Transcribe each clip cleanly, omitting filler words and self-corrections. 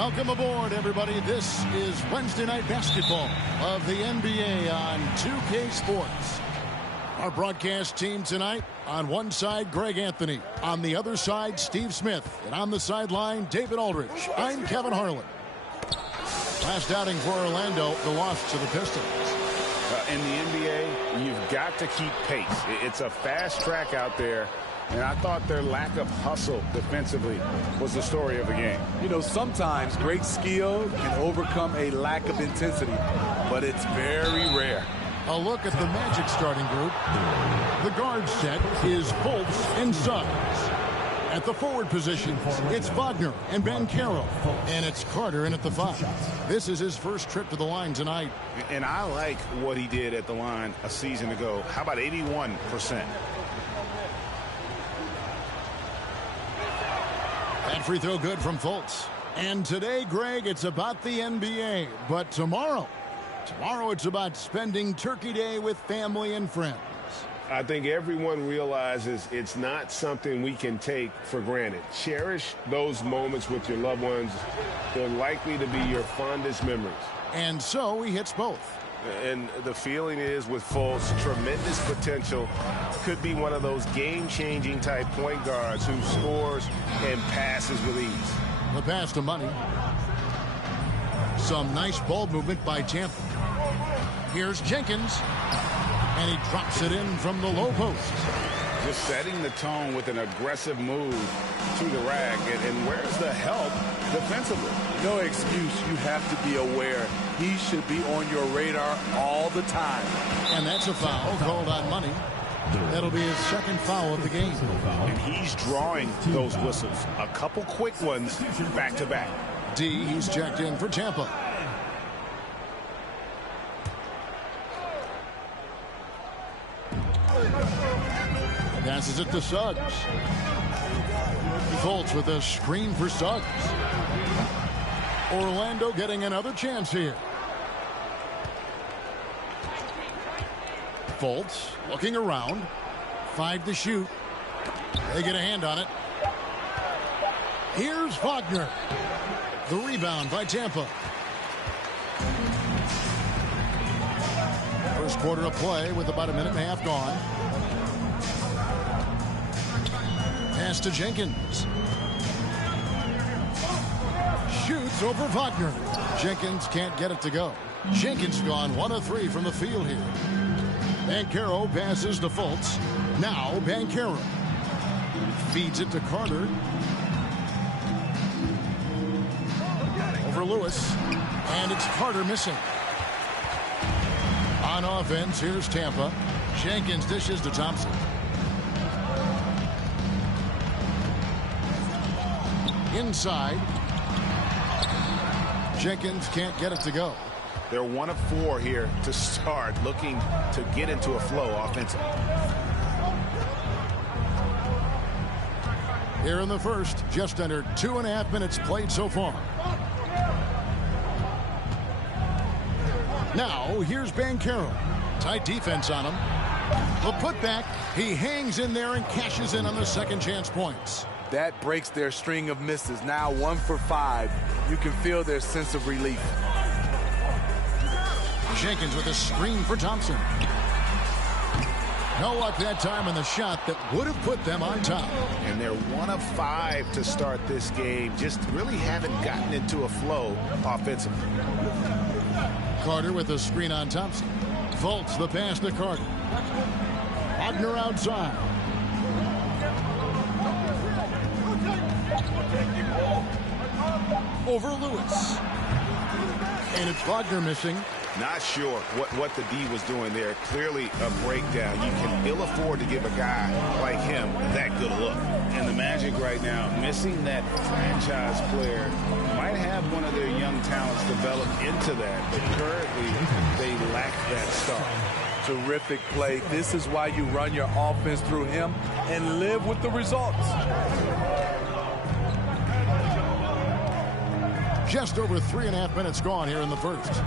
Welcome aboard, everybody. This is Wednesday Night Basketball of the NBA on 2K Sports. Our broadcast team tonight, on one side, Greg Anthony. On the other side, Steve Smith. And on the sideline, David Aldridge. I'm Kevin Harlan. Last outing for Orlando, the loss to the Pistons. In the NBA, you've got to keep pace. It's a fast track out there. And I thought their lack of hustle defensively was the story of the game. You know, sometimes great skill can overcome a lack of intensity, but it's very rare. A look at the Magic starting group. The guard set is Fultz and Suggs. At the forward position, it's Wagner and Banchero. And it's Carter in at the 5. This is his first trip to the line tonight. And I like what he did at the line a season ago. How about 81%? That free throw good from Fultz. And today, Greg, it's about the NBA. But tomorrow it's about spending Turkey Day with family and friends. I think everyone realizes it's not something we can take for granted. Cherish those moments with your loved ones. They're likely to be your fondest memories. And so he hits both. And the feeling is with Fultz, tremendous potential. Could be one of those game-changing type point guards who scores and passes with ease. The pass to Money. Some nice ball movement by Tampa. Here's Jenkins. And he drops it in from the low post. Just setting the tone with an aggressive move to the rack. And where's the help defensively? No excuse. You have to be aware. He should be on your radar all the time. And that's a foul called on Money. That'll be his second foul of the game. And he's drawing those whistles. A couple quick ones back-to-back. D, he's checked in for Tampa. Passes it to Suggs. Fultz with a screen for Suggs. Orlando getting another chance here. Fultz looking around. 5 to shoot. They get a hand on it. Here's Wagner. The rebound by Tampa. First quarter of play with about a minute and a half gone. Pass to Jenkins. Shoots over Wagner. Jenkins can't get it to go. Jenkins gone 1 of 3 from the field here. Banchero passes to Fultz. Now Banchero feeds it to Carter. Over Lewis. And it's Carter missing. On offense, here's Tampa. Jenkins dishes to Thompson. Inside. Jenkins can't get it to go. They're 1 of 4 here to start, looking to get into a flow offensively. Here in the first, just under 2.5 minutes played so far. Now, here's Banchero. Tight defense on him. The putback, he hangs in there and cashes in on the second chance points. That breaks their string of misses. Now 1 for 5. You can feel their sense of relief. Jenkins with a screen for Thompson. No luck that time in the shot that would have put them on top. And they're 1 of 5 to start this game. Just really haven't gotten into a flow offensively. Carter with a screen on Thompson. Fultz the pass to Carter. Wagner outside. Over Lewis. And it's Wagner missing. Not sure what the D was doing there. Clearly a breakdown. You can ill afford to give a guy like him that good a look. And the Magic right now, missing that franchise player, might have one of their young talents develop into that. But currently, they lack that start. Terrific play. This is why you run your offense through him and live with the results. Just over 3.5 minutes gone here in the first.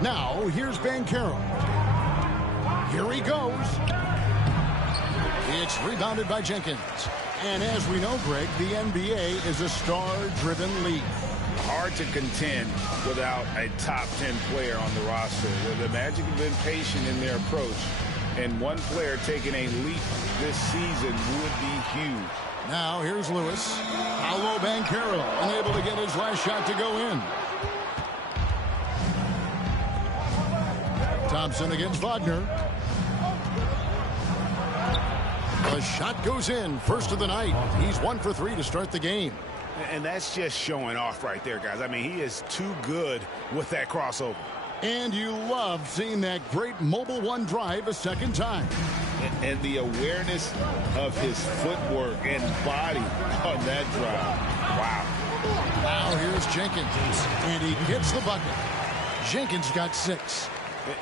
Now, here's Banchero. Here he goes. It's rebounded by Jenkins. And as we know, Greg, the NBA is a star-driven league. Hard to contend without a top 10 player on the roster. The Magic have been patient in their approach, and one player taking a leap this season would be huge. Now here's Lewis. Paolo Banchero unable to get his last shot to go in. Thompson against Wagner. The shot goes in. First of the night. He's 1 for 3 to start the game. And that's just showing off right there, guys. I mean, he is too good with that crossover. And you love seeing that great mobile one drive a second time. And the awareness of his footwork and body on that drive. Wow. Now here's Jenkins. And he hits the bucket. Jenkins got 6.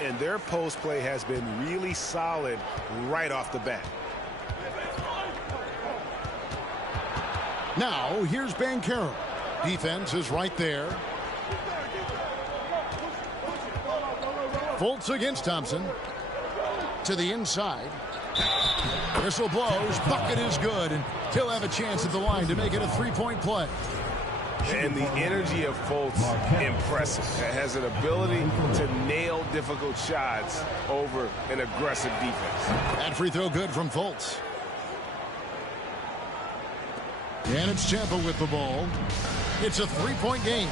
And their post play has been really solid right off the bat. Now here's Banchero. Defense is right there. Fultz against Thompson. To the inside. Whistle blows. Bucket is good. And he'll have a chance at the line to make it a 3-point play. And the energy of Fultz, impressive. Has an ability to nail difficult shots over an aggressive defense. That free throw good from Fultz. And it's Tampa with the ball. It's a 3-point game.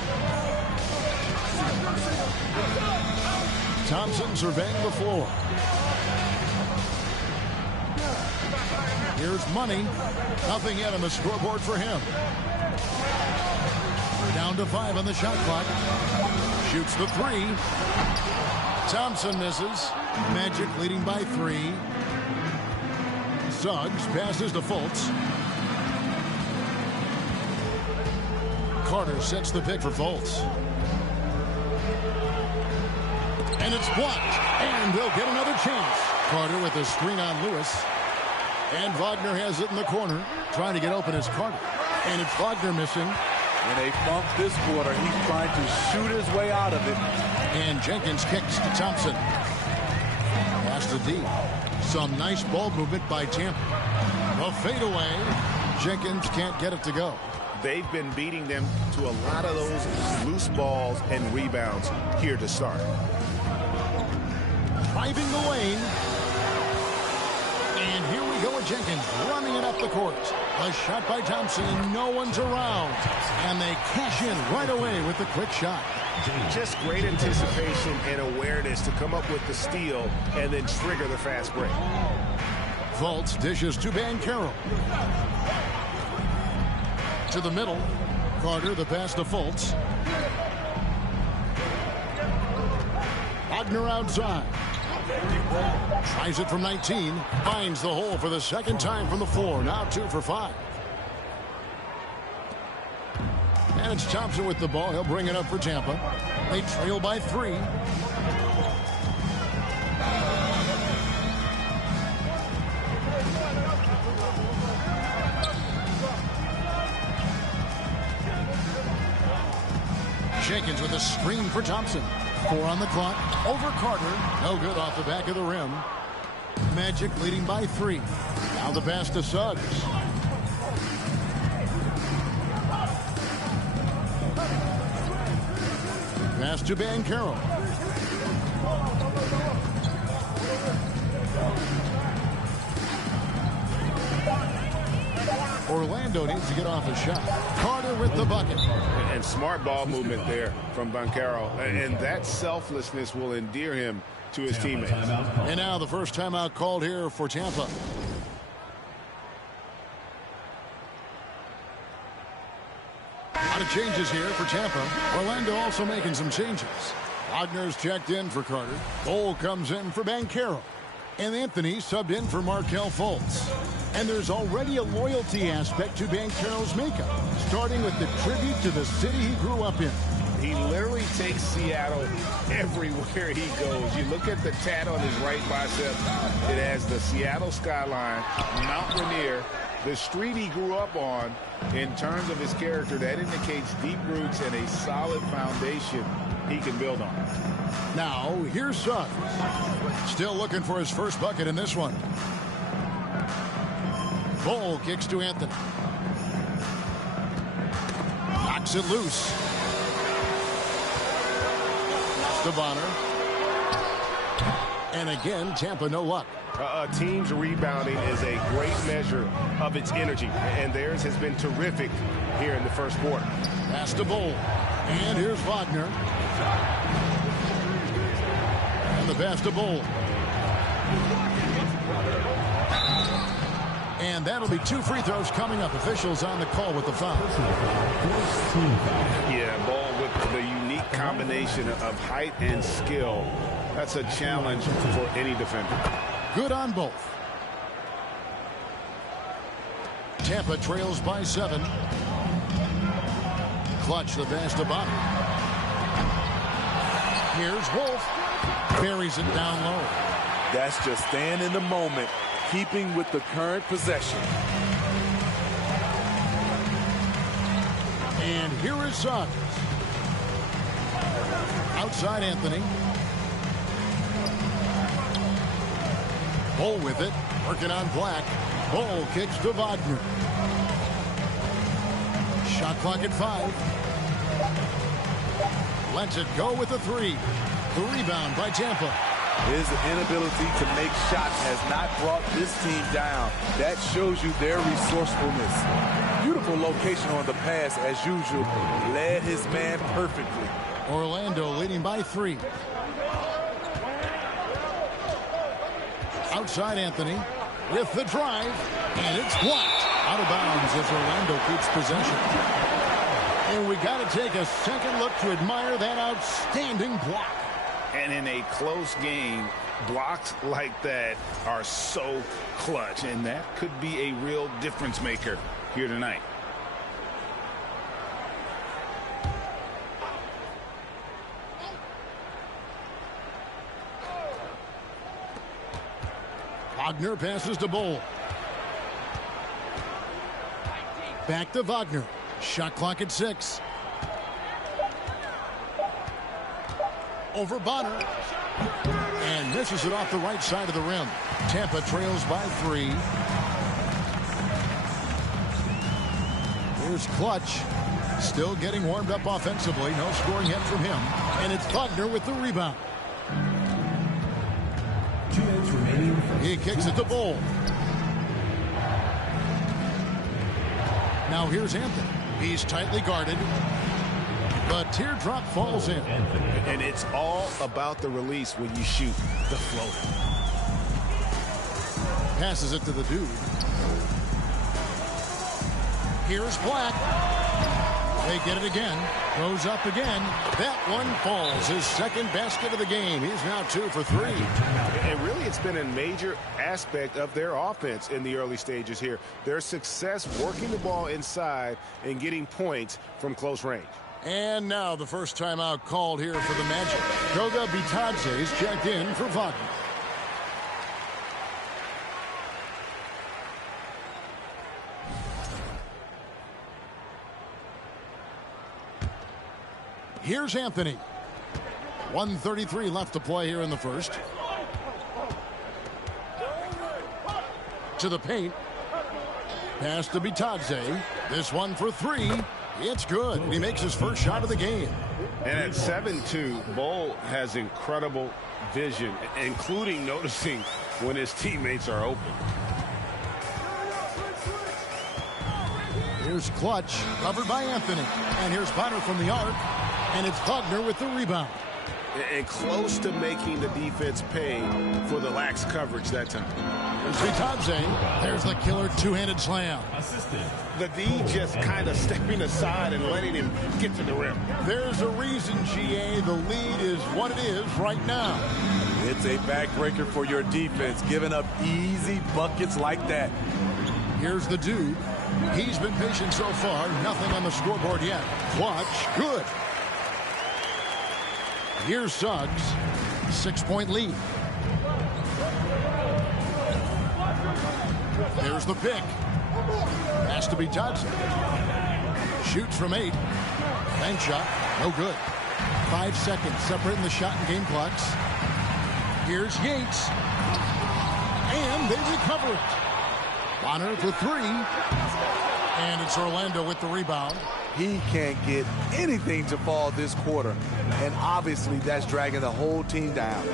Thompson surveying the floor. Here's Money. Nothing yet on the scoreboard for him. Down to 5 on the shot clock. Shoots the 3. Thompson misses. Magic leading by 3. Suggs passes to Fultz. Carter sets the pick for Fultz. And it's blocked. And they'll get another chance. Carter with a screen on Lewis. And Wagner has it in the corner. Trying to get open is Carter. And it's Wagner missing. In a funk this quarter, he's trying to shoot his way out of it. And Jenkins kicks to Thompson. Pass to D. Some nice ball movement by Tampa. The fadeaway. Jenkins can't get it to go. They've been beating them to a lot of those loose balls and rebounds here to start. Driving the lane. And here we go with Jenkins running it up the court. A shot by Thompson and no one's around. And they cash in right away with the quick shot. Just great anticipation and awareness to come up with the steal and then trigger the fast break. Fultz dishes to Banchero. To the middle. Carter, the pass to Fultz. Wagner outside. Tries it from 19. Finds the hole for the second time from the floor. Now 2 for 5. And it's Thompson with the ball. He'll bring it up for Tampa. They trail by 3. Jenkins with a screen for Thompson. 4 on the clock. Over Carter. No good off the back of the rim. Magic leading by 3. Now the pass to Suggs. Pass to Banchero. Orlando needs to get off a shot. Carter with the bucket. And smart ball movement there from Banchero. And that selflessness will endear him to his teammates. And now the first timeout called here for Tampa. A lot of changes here for Tampa. Orlando also making some changes. Wagner's checked in for Carter. Cole comes in for Banchero. And Anthony subbed in for Markelle Fultz. And there's already a loyalty aspect to Banchero's makeup, starting with the tribute to the city he grew up in. He literally takes Seattle everywhere he goes. You look at the tat on his right bicep. It has the Seattle skyline, Mount Rainier, the street he grew up on. In terms of his character, that indicates deep roots and a solid foundation he can build on. Now, here's Suggs. Still looking for his first bucket in this one. Ball kicks to Anthony. Knocks it loose. To Bonner. And again, Tampa no luck. A team's rebounding is a great measure of its energy, and theirs has been terrific here in the first quarter. Pass to Bol. And here's Wagner. And the pass to Bol. And that'll be 2 free throws coming up. Officials on the call with the foul. Yeah, Bol with the unique combination of height and skill. That's a challenge for any defender. Good on both. Tampa trails by 7. Clutch the pass to Bonner. Here's Wolf. Buries it down low. That's just staying in the moment, keeping with the current possession. And here is Suggs. Outside Anthony. Bol with it. Working on Black. Bol kicks to Wagner. Shot clock at 5. Lets it go with a 3. The rebound by Tampa. His inability to make shots has not brought this team down. That shows you their resourcefulness. Beautiful location on the pass as usual. Led his man perfectly. Orlando leading by 3. Outside Anthony with the drive, and it's blocked out of bounds as Orlando keeps possession. And we got to take a second look to admire that outstanding block. And in a close game, blocks like that are so clutch, and that could be a real difference maker here tonight. Wagner passes to Bol. Back to Wagner. Shot clock at 6. Over Bonner. And misses it off the right side of the rim. Tampa trails by 3. Here's Clutch. Still getting warmed up offensively. No scoring yet from him. And it's Wagner with the rebound. He kicks it to Bol. Now here's Anthony. He's tightly guarded. But teardrop falls in. And it's all about the release when you shoot the floater. Passes it to the dude. Here's Black. They get it again. Goes up again. That one falls. His second basket of the game. He's now 2 for 3. And really, it's been a major aspect of their offense in the early stages here. Their success working the ball inside and getting points from close range. And now the first timeout called here for the Magic. Goga Bitadze is checked in for Wagner. Here's Anthony. 1:33 left to play here in the first. To the paint. Pass to Bitadze. This one for 3. It's good. He makes his first shot of the game. And at 7-2, Bol has incredible vision, including noticing when his teammates are open. Here's Clutch, covered by Anthony. And here's Bonner from the arc. And it's Wagner with the rebound. And close to making the defense pay for the lax coverage that time. Here's Bitadze. There's the killer two-handed slam. The D just kind of stepping aside and letting him get to the rim. There's a reason, GA, the lead is what it is right now. It's a backbreaker for your defense, giving up easy buckets like that. Here's the dude. He's been patient so far. Nothing on the scoreboard yet. Clutch, good. Here's Suggs. 6-point lead. There's the pick. Has to be Johnson. Shoots from 8. Bank shot. No good. 5 seconds separating the shot and game clocks. Here's Yates. And they recover it. Bonner for three. And it's Orlando with the rebound. He can't get anything to fall this quarter. And obviously that's dragging the whole team down.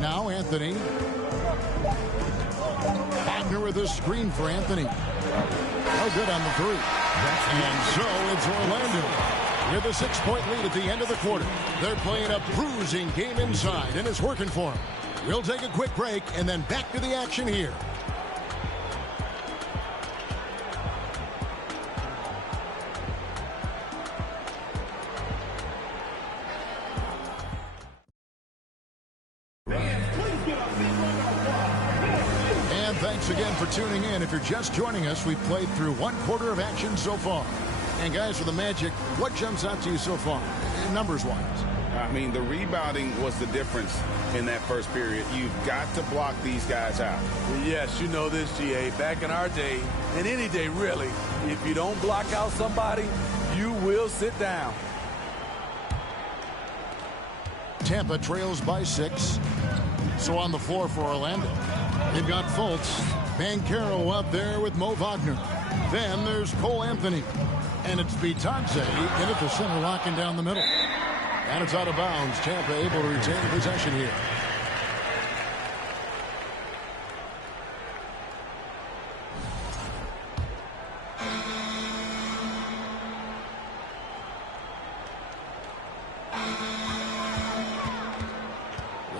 Now Anthony. Wagner with a screen for Anthony. No good on the three. And so it's Orlando with a 6-point lead at the end of the quarter. They're playing a bruising game inside, and it's working for them. We'll take a quick break and then back to the action here. Thanks again for tuning in. If you're just joining us, we've played through one quarter of action so far. And guys, for the Magic, what jumps out to you so far, numbers-wise? I mean, the rebounding was the difference in that first period. You've got to block these guys out. Yes, you know this, GA. Back in our day, and any day really, if you don't block out somebody, you will sit down. Tampa trails by 6. So on the floor for Orlando, they've got Fultz, Banchero up there with Mo Wagner. Then there's Cole Anthony. And it's Bitadze in at the center, locking down the middle. And it's out of bounds. Tampa able to retain possession here.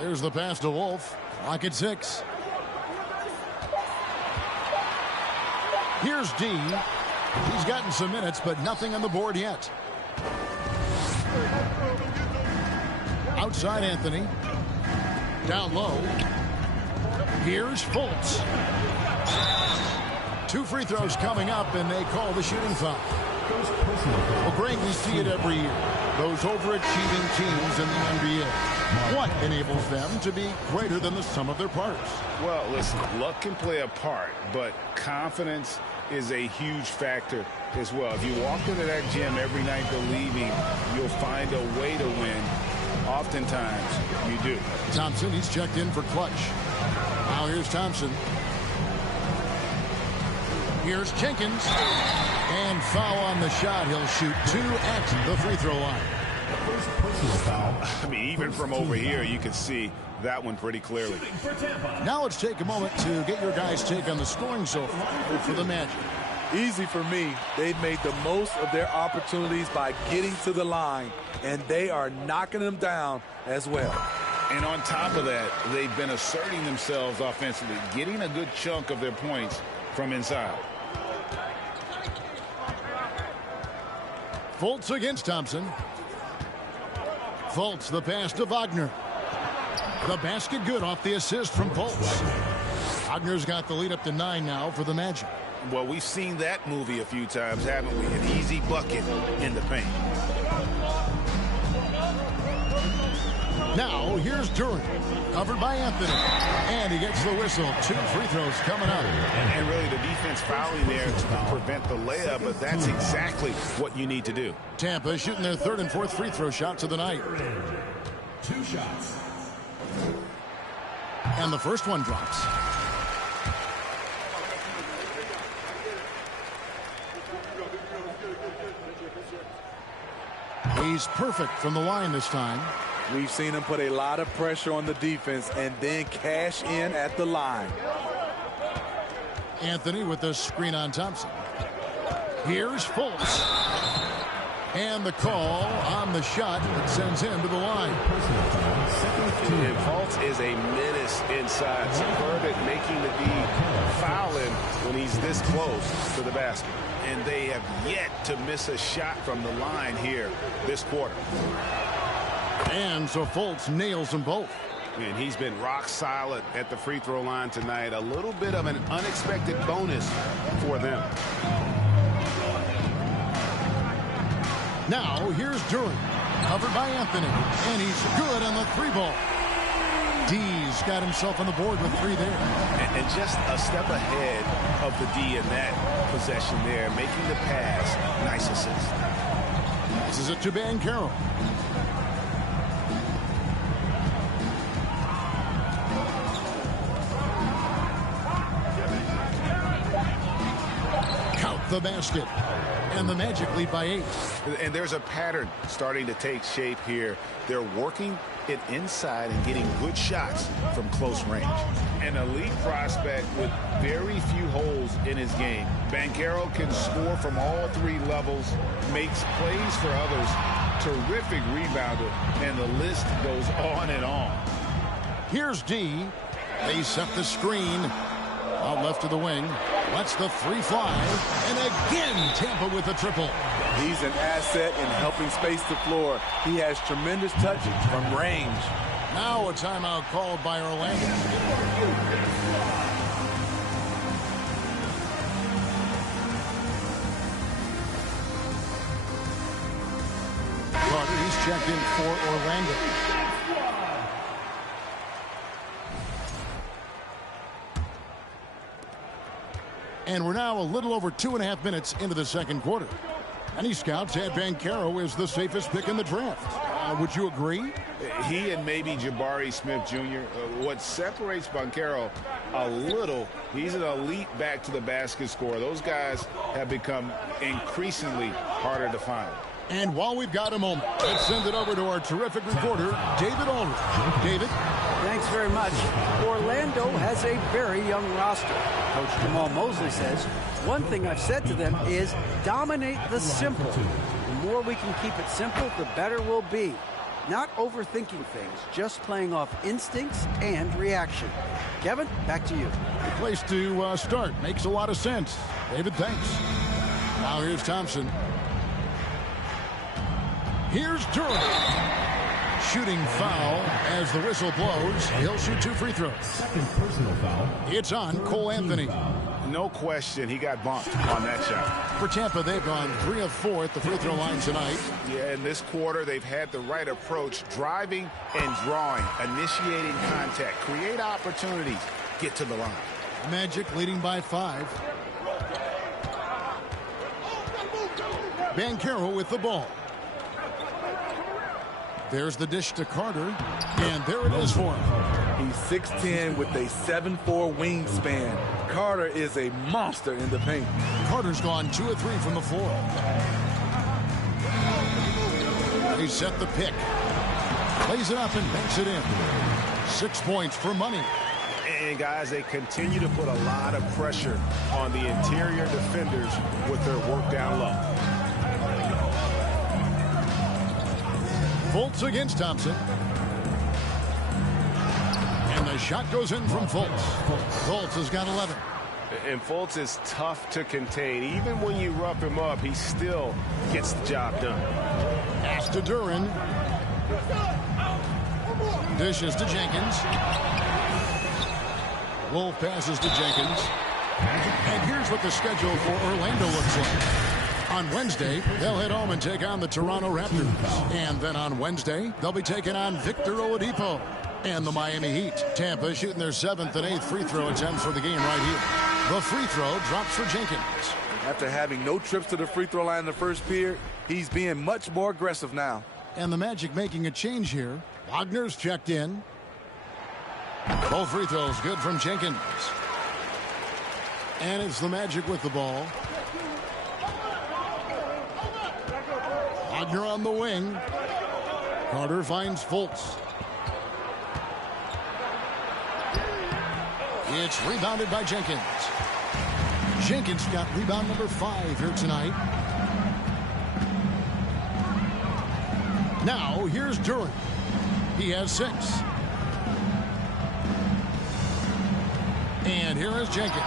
There's the pass to Wolf. Clock at 6. Here's D. He's gotten some minutes, but nothing on the board yet. Outside Anthony. Down low. Here's Fultz. 2 free throws coming up, and they call the shooting foul. Well, Greg, we see it every year. Those overachieving teams in the NBA. What enables them to be greater than the sum of their parts? Well, listen, luck can play a part, but confidence is a huge factor as well. If you walk into that gym every night believing you'll find a way to win, oftentimes you do. Thompson, he's checked in for clutch. Now here's Thompson. Here's Jenkins. And foul on the shot. He'll shoot 2 at the free throw line. I mean, even from over here, you can see that one pretty clearly. Now let's take a moment to get your guys' take on the scoring so far for the Magic. Easy for me. They've made the most of their opportunities by getting to the line, and they are knocking them down as well. And on top of that, they've been asserting themselves offensively, getting a good chunk of their points from inside. Fultz against Thompson. Fultz, the pass to Wagner. The basket good off the assist from Fultz. Wagner's got the lead up to 9 now for the Magic. Well, we've seen that movie a few times, haven't we? An easy bucket in the paint. Now, here's Durant, covered by Anthony. And he gets the whistle. 2 free throws coming up. And really the defense fouling there to prevent the layup, but that's exactly what you need to do. Tampa shooting their 3rd and 4th free throw shots of the night. 2 shots. And the first one drops. He's perfect from the line this time. We've seen him put a lot of pressure on the defense and then cash in at the line. Anthony with the screen on Thompson. Here's Fultz. And the call on the shot that sends him to the line. And Fultz is a menace inside. Superb at making the D foul him when he's this close to the basket. And they have yet to miss a shot from the line here this quarter. And so Fultz nails them both. And he's been rock solid at the free throw line tonight. A little bit of an unexpected bonus for them. Now here's Durant, covered by Anthony. And he's good on the 3-ball. D's got himself on the board with 3 there. And just a step ahead of the D in that possession there, making the pass. Nice assist. This is it to Banchero. the basket. And the Magic lead by 8. And there's a pattern starting to take shape here. They're working it inside and getting good shots from close range. An elite prospect with very few holes in his game. Banchero can score from all 3 levels, makes plays for others, terrific rebounder, and the list goes on and on. Here's D. They set the screen. Out left to the wing. Lets the 3 fly. And again, Tampa with a triple. He's an asset in helping space the floor. He has tremendous touch from range. Now a timeout called by Orlando. Carter, he's checked in for Orlando. And we're now a little over 2.5 minutes into the second quarter. Many scouts had Banchero as the safest pick in the draft. Would you agree? He and maybe Jabari Smith Jr. What separates Banchero a little, he's an elite back to the basket scorer. Those guys have become increasingly harder to find. And while we've got a moment, let's send it over to our terrific reporter, David Aldridge. David? Thanks very much. Orlando has a very young roster. Coach Jamal Mosley says, one thing I've said to them is dominate the simple. The more we can keep it simple, the better we'll be. Not overthinking things, just playing off instincts and reaction. Kevin, back to you. The place to start. Makes a lot of sense. David, thanks. Now here's Thompson. Here's Durant. Shooting foul as the whistle blows. He'll shoot 2 free throws. Second personal foul. It's on Cole Anthony. No question, he got bumped on that shot. For Tampa, they've gone 3 of 4 at the free throw line tonight. Yeah, in this quarter, they've had the right approach, driving and drawing, initiating contact, create opportunities, get to the line. Magic leading by 5. Banchero with the ball. There's the dish to Carter, and there it is for him. He's 6'10" with a 7'4" wingspan. Carter is a monster in the paint. Carter's gone 2 of 3 from the floor. They set the pick. Plays it up and banks it in. 6 points for money. And guys, they continue to put a lot of pressure on the interior defenders with their work down low. Fultz against Thompson. And the shot goes in from Fultz. Fultz has got 11. And Fultz is tough to contain. Even when you rough him up, he still gets the job done. Pass to Duran. Dishes to Jenkins. Wolf passes to Jenkins. And here's what the schedule for Orlando looks like. On Wednesday, they'll head home and take on the Toronto Raptors. And then on Wednesday, they'll be taking on Victor Oladipo and the Miami Heat. Tampa shooting their 7th and 8th free throw attempts for the game right here. The free throw drops for Jenkins. After having no trips to the free throw line in the first period, he's being much more aggressive now. And the Magic making a change here. Wagner's checked in. Both free throws good from Jenkins. And it's the Magic with the ball. Wagner on the wing. Carter finds Fultz. It's rebounded by Jenkins. Jenkins got rebound number 5 here tonight. Now here's Durant. He has 6. And here is Jenkins.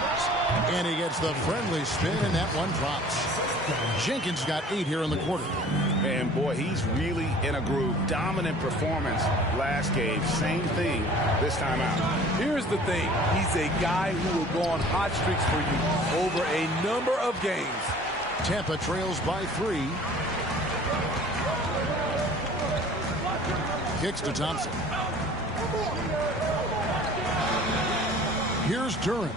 And he gets the friendly spin, and that one drops. Jenkins got 8 here in the quarter. And boy, he's really in a groove. Dominant performance last game. Same thing this time out. Here's the thing. He's a guy who will go on hot streaks for you over a number of games. Tampa trails by 3. Kicks to Thompson. Here's Durant.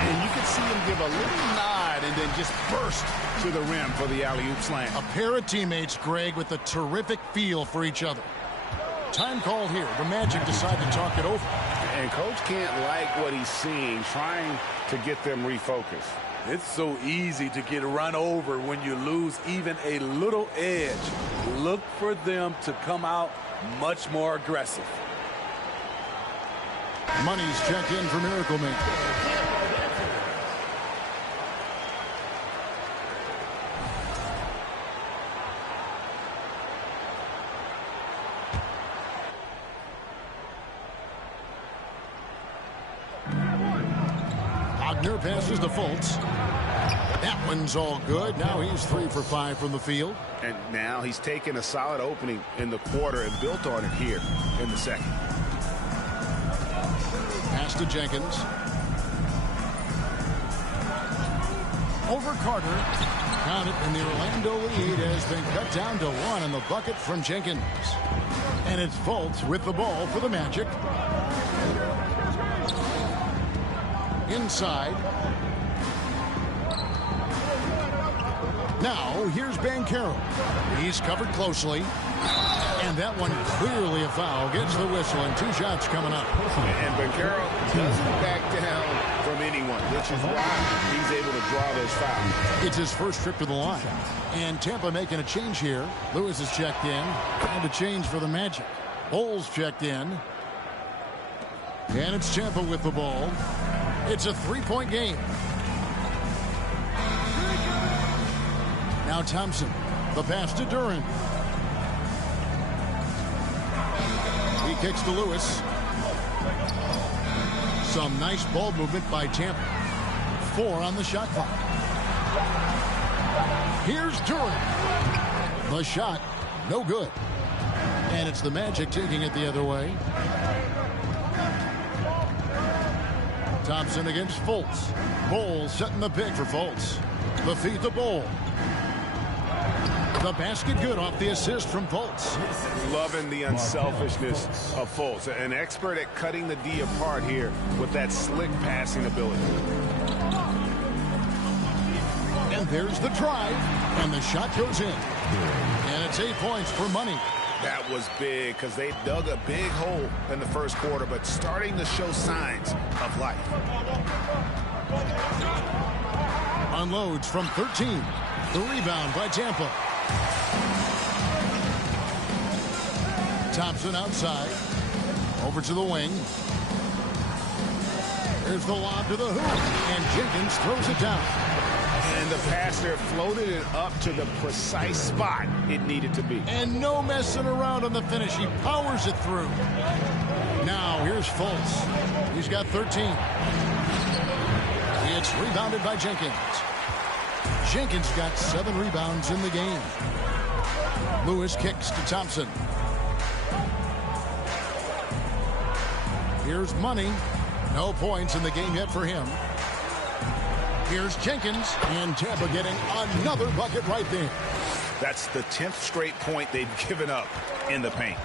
And you can see him give a little nod and then just burst to the rim for the alley-oop slam. A pair of teammates, Greg, with a terrific feel for each other. Time called here. The Magic decide to talk it over. And Coach can't like what he's seeing, trying to get them refocused. It's so easy to get run over when you lose even a little edge. Look for them to come out much more aggressive. Money's checked in for Miracle Man. Wagner passes to Fultz. That one's all good. Now he's 3 for 5 from the field. And now he's taken a solid opening in the quarter and built on it here in the second. Pass to Jenkins. Over Carter. Count it, and the Orlando lead has been cut down to 1 in the bucket from Jenkins. And it's Fultz with the ball for the Magic. Inside. Now, here's Banchero. He's covered closely. And that one clearly a foul. Gets the whistle, and 2 shots coming up. And Banchero doesn't back down from anyone, which is why he's able to draw those fouls. It's his first trip to the line. And Tampa making a change here. Lewis is checked in. And a change for the Magic. Bowles checked in. And it's Tampa with the ball. It's a 3-point game. Now Thompson. The pass to Duren. He kicks to Lewis. Some nice ball movement by Tampa. 4 on the shot clock. Here's Duren. The shot, no good. And it's the Magic taking it the other way. Thompson against Fultz. Bowles setting the pick for Fultz. The feed to Bowles. The basket good off the assist from Fultz. Loving the unselfishness of Fultz. An expert at cutting the D apart here with that slick passing ability. And there's the drive. And the shot goes in. And it's 8 points for Money. That was big because they dug a big hole in the first quarter, but starting to show signs of life. Unloads from 13. The rebound by Tampa. Thompson outside. Over to the wing. There's the lob to the hoop. And Jenkins throws it down. And the pass there floated it up to the precise spot it needed to be. And no messing around on the finish. He powers it through. Now here's Fultz. He's got 13. It's rebounded by Jenkins. Jenkins got 7 rebounds in the game. Lewis kicks to Thompson. Here's Money. No points in the game yet for him. Here's Jenkins, and Tampa getting another bucket right there. That's the 10th straight point they've given up in the paint.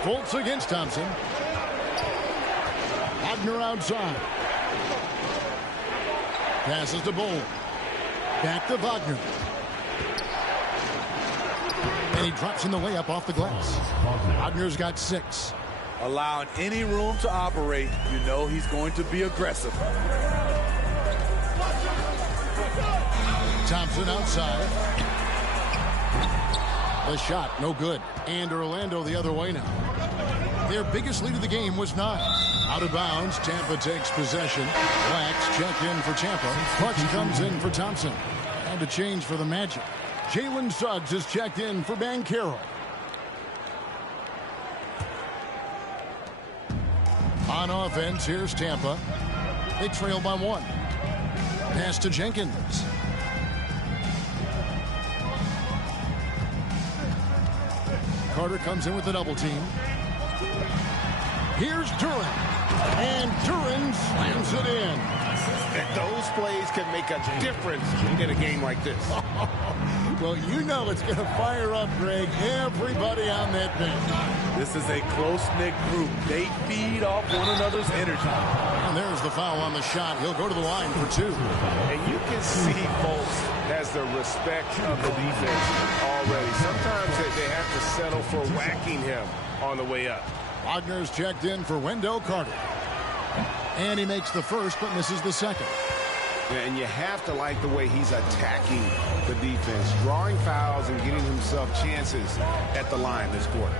Fultz against Thompson. Wagner outside. Passes to Bowles. Back to Wagner. And he drops in the layup off the glass. Wagner's got 6. Allowing any room to operate, you know he's going to be aggressive. Thompson outside. The shot, no good. And Orlando the other way now. Their biggest lead of the game was 9. Out of bounds, Tampa takes possession. Wax checked in for Tampa. Clutch comes in for Thompson. And a change for the Magic. Jalen Suggs is checked in for Banchero. On offense, here's Tampa. They trail by 1. Pass to Jenkins. Carter comes in with the double team. Here's Duren. And Duren slams it in. And those plays can make a difference in a game like this. Well, you know it's going to fire up, Greg, everybody on that bench. This is a close-knit group. They feed off one another's energy. And there's the foul on the shot. He'll go to the line for 2. And you can see Fultz has the respect of the defense already. Sometimes they have to settle for whacking him on the way up. Wagner's checked in for Wendell Carter. And he makes the first but misses the second. And you have to like the way he's attacking the defense, drawing fouls and getting himself chances at the line this quarter.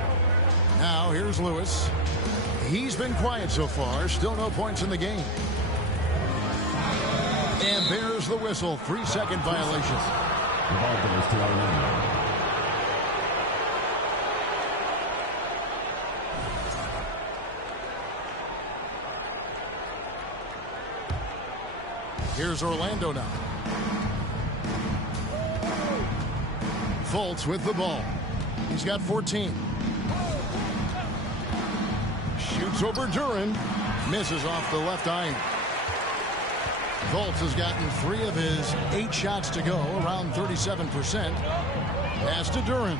Now here's Lewis. He's been quiet so far. Still no points in the game. And there's the whistle. 3-second violation. The ball goes to Orlando. Here's Orlando now. Fultz with the ball. He's got 14. Shoots over Duren. Misses off the left iron. Fultz has gotten 3 of his 8 shots to go, around 37%. Pass to Duren.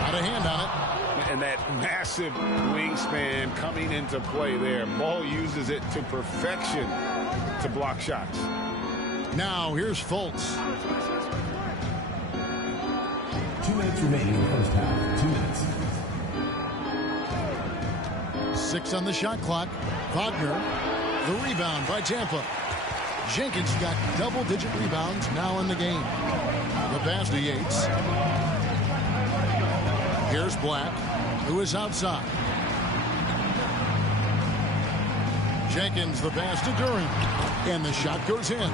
Got a hand on it. And that massive wingspan coming into play there. Ball uses it to perfection to block shots. Now here's Fultz. 2 minutes remaining in the first half. 2 minutes. 6 on the shot clock. Wagner, the rebound by Tampa. Jenkins got double-digit rebounds now in the game. The pass to Yates. Here's Black, who is outside. Jenkins, the pass to Duren. And the shot goes in.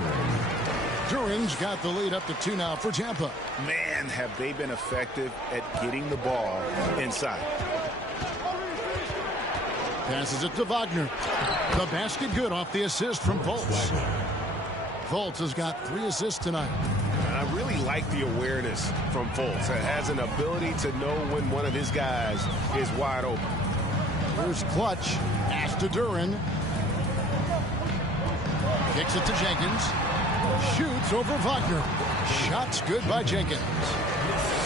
Duren's got the lead up to 2 now for Tampa. Man, have they been effective at getting the ball inside. Passes it to Wagner. The basket good off the assist from Fultz. Fultz has got 3 assists tonight. And I really like the awareness from Fultz. It has an ability to know when one of his guys is wide open. Here's Clutch. Pass to Duren. Kicks it to Jenkins. Shoots over Wagner. Shots good by Jenkins.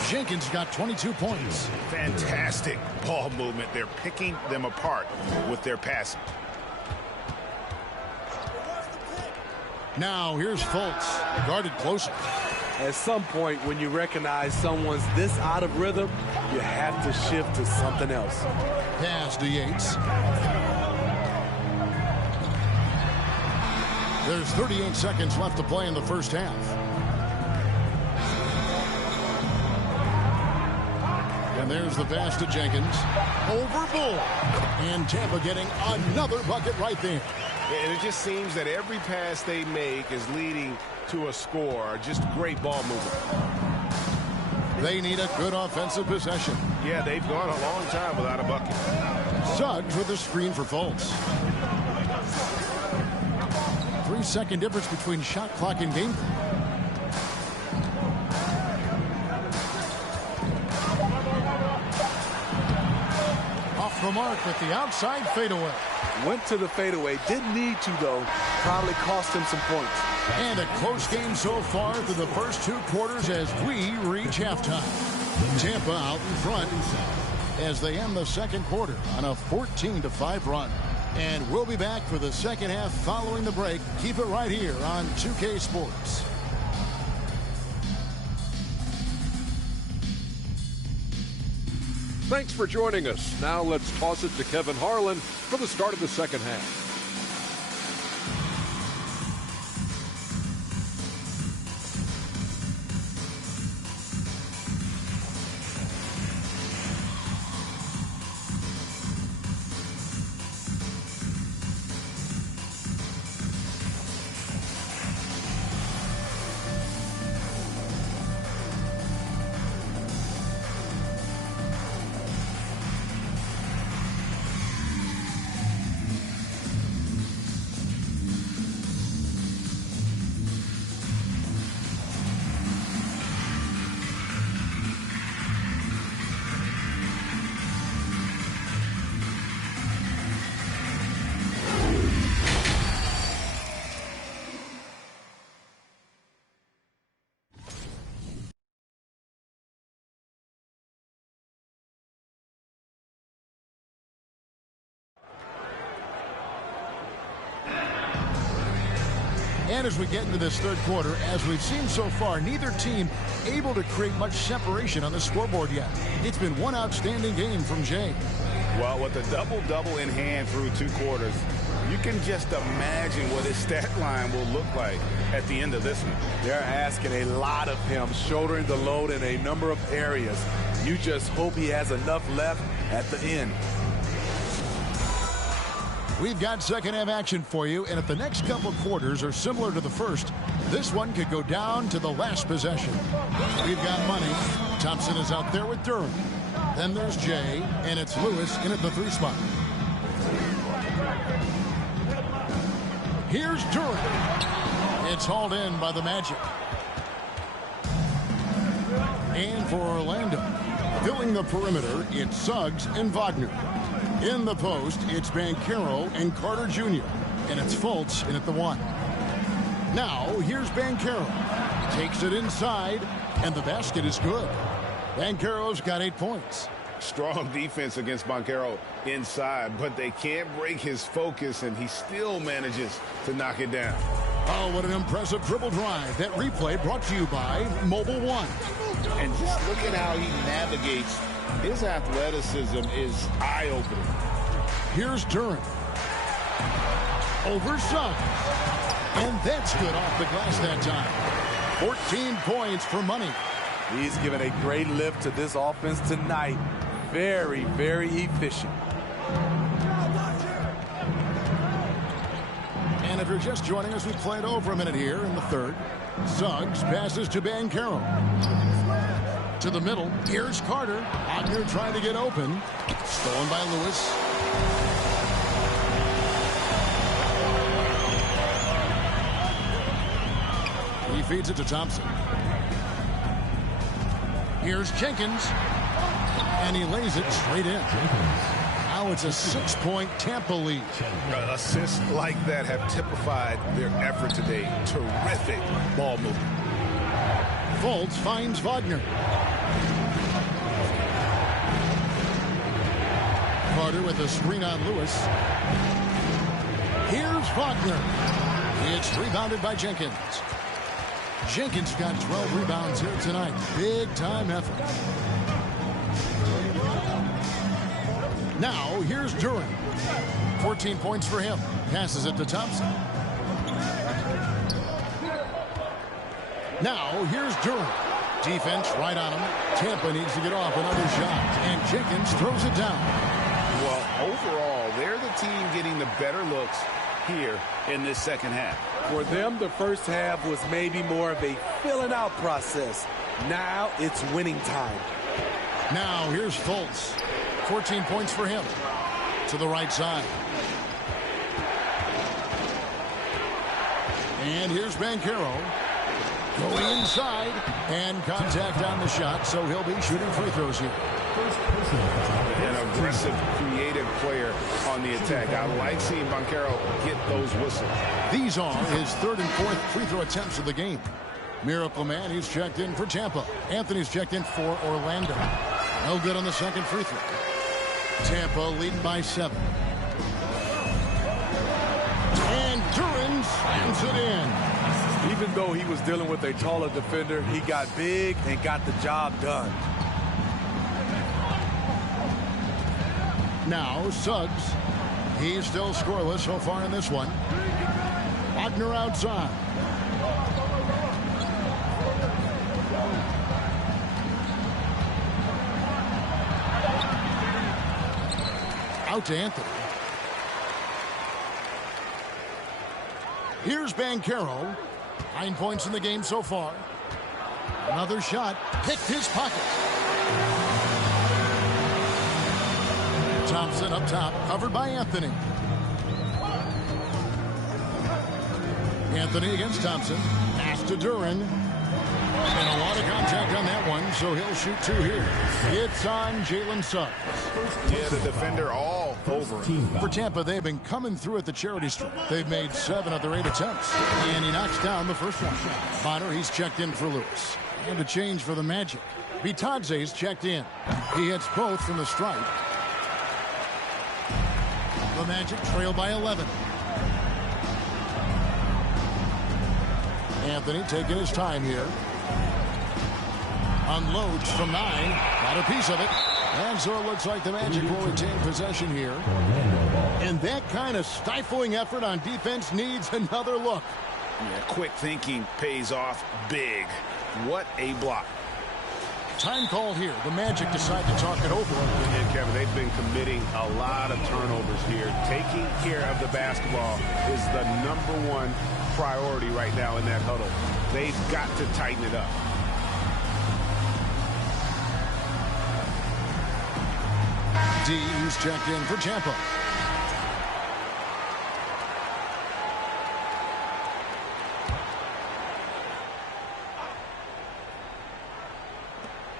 Jenkins got 22 points. Fantastic ball movement. They're picking them apart with their passing. Now here's Fultz. Guarded closer. At some point, when you recognize someone's this out of rhythm, you have to shift to something else. Pass to Yates. There's 38 seconds left to play in the first half. And there's the pass to Jenkins. Over Bull. And Tampa getting another bucket right there. And it just seems that every pass they make is leading to a score. Just great ball movement. They need a good offensive possession. Yeah, they've gone a long time without a bucket. Suggs with the screen for Fultz. 3-second difference between shot clock and game clock. Off the mark with the outside fadeaway. Went to the fadeaway. Didn't need to, though. Probably cost him some points. And a close game so far through the first 2 quarters as we reach halftime. Tampa out in front as they end the second quarter on a 14-5 run. And we'll be back for the second half following the break. Keep it right here on 2K Sports. Thanks for joining us. Now let's toss it to Kevin Harlan for the start of the second half. And as we get into this third quarter, as we've seen so far, neither team able to create much separation on the scoreboard yet. It's been one outstanding game from Jay. Well, with a double-double in hand through 2 quarters, you can just imagine what his stat line will look like at the end of this one. They're asking a lot of him, shouldering the load in a number of areas. You just hope he has enough left at the end. We've got second half action for you, and if the next couple quarters are similar to the first, this one could go down to the last possession. We've got money. Thompson is out there with Durham. Then there's Jay, and it's Lewis in at the 3 spot. Here's Durham. It's hauled in by the Magic. And for Orlando, filling the perimeter, it's Suggs and Wagner. In the post, it's Banchero and Carter Jr. And it's Fultz in at the 1. Now, here's Banchero. Takes it inside, and the basket is good. Banchero's got 8 points. Strong defense against Banchero inside, but they can't break his focus, and he still manages to knock it down. Oh, what an impressive dribble drive. That replay brought to you by Mobile One. And just look at how he navigates. His athleticism is eye-opening. Here's Durham. Over Suggs. And that's good off the glass that time. 14 points for money. He's given a great lift to this offense tonight. Very, very efficient. And if you're just joining us, we played over a minute here in the third. Suggs passes to Banchero. To the middle. Here's Carter. Wagner trying to get open. Stolen by Lewis. He feeds it to Thompson. Here's Jenkins. And he lays it straight in. Now it's a 6-point Tampa lead. Assists like that have typified their effort today. Terrific ball movement. Fultz finds Wagner. Carter with a screen on Lewis. Here's Wagner. It's rebounded by Jenkins. Jenkins got 12 rebounds here tonight. Big time effort. Now here's Durham. 14 points for him. Passes it to Thompson. Now here's Durham. Defense right on him. Tampa needs to get off another shot. And Jenkins throws it down. Well, overall, they're the team getting the better looks here in this second half. For them, the first half was maybe more of a filling out process. Now it's winning time. Now here's Fultz. 14 points for him. To the right side. And here's Banchero. Going inside. And contact on the shot, so he'll be shooting free throws here. An aggressive, creative player on the attack. I like seeing Banchero get those whistles. These are his 3rd and 4th free throw attempts of the game. Miracle Man, he's checked in for Tampa. Anthony's checked in for Orlando. No good on the second free throw. Tampa leading by 7. And Duran slams it in. Even though he was dealing with a taller defender, he got big and got the job done. Now Suggs. He's still scoreless so far in this one. Wagner outside. Out to Anthony. Here's Banchero. 9 points in the game so far. Another shot. Picked his pocket. Thompson up top. Covered by Anthony. Anthony against Thompson. Pass to Duran. And a lot of contact on that one, so he'll shoot 2 here. It's on Jalen Suggs. Yeah, the defender all over him. For Tampa, they've been coming through at the charity stripe. They've made 7 of their 8 attempts. And he knocks down the first one. Bonner, he's checked in for Lewis. And a change for the Magic. Bitadze's checked in. He hits both from the stripe. The Magic trail by 11. Anthony taking his time here. Unloads from 9. Got a piece of it. And so it looks like the Magic will retain possession here. And that kind of stifling effort on defense needs another look. Yeah, quick thinking pays off big. What a block. Time called here. The Magic decide to talk it over. And Kevin, they've been committing a lot of turnovers here. Taking care of the basketball is the #1 priority right now in that huddle. They've got to tighten it up. D, who's checked in for Tampa.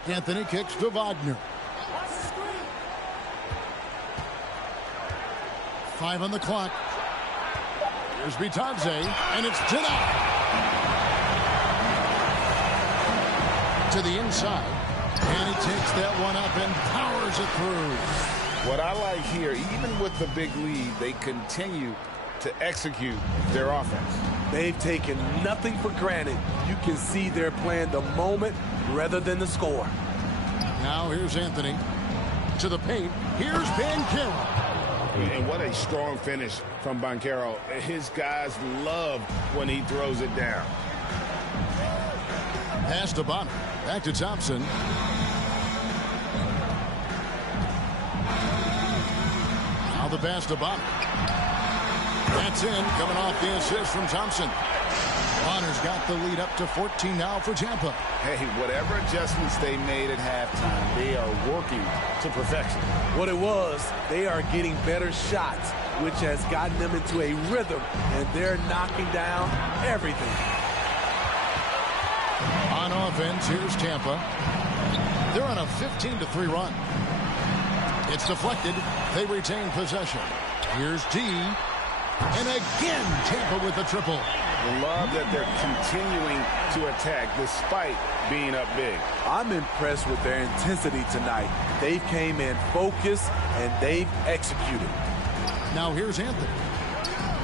Anthony kicks to Wagner. 5 on the clock. Here's Bitadze, and it's denied. To the inside, and he takes that one up and powers it through. What I like here, even with the big lead, they continue to execute their offense. They've taken nothing for granted. You can see they're playing the moment rather than the score. Now here's Anthony to the paint. Here's Banchero. And what a strong finish from Banchero. His guys love when he throws it down. Pass to Bonner. Back to Thompson. Now the pass to Bonner. That's in, coming off the assist from Thompson. Bonner's got the lead up to 14 now for Tampa. Hey, whatever adjustments they made at halftime, they are working to perfection. What it was, they are getting better shots, which has gotten them into a rhythm, and they're knocking down everything. On offense, here's Tampa. They're on a 15-3 run. It's deflected. They retain possession. Here's D. And again, Tampa with a triple. Love that they're continuing to attack despite being up big. I'm impressed with their intensity tonight. They came in focused, and they've executed. Now here's Anthony.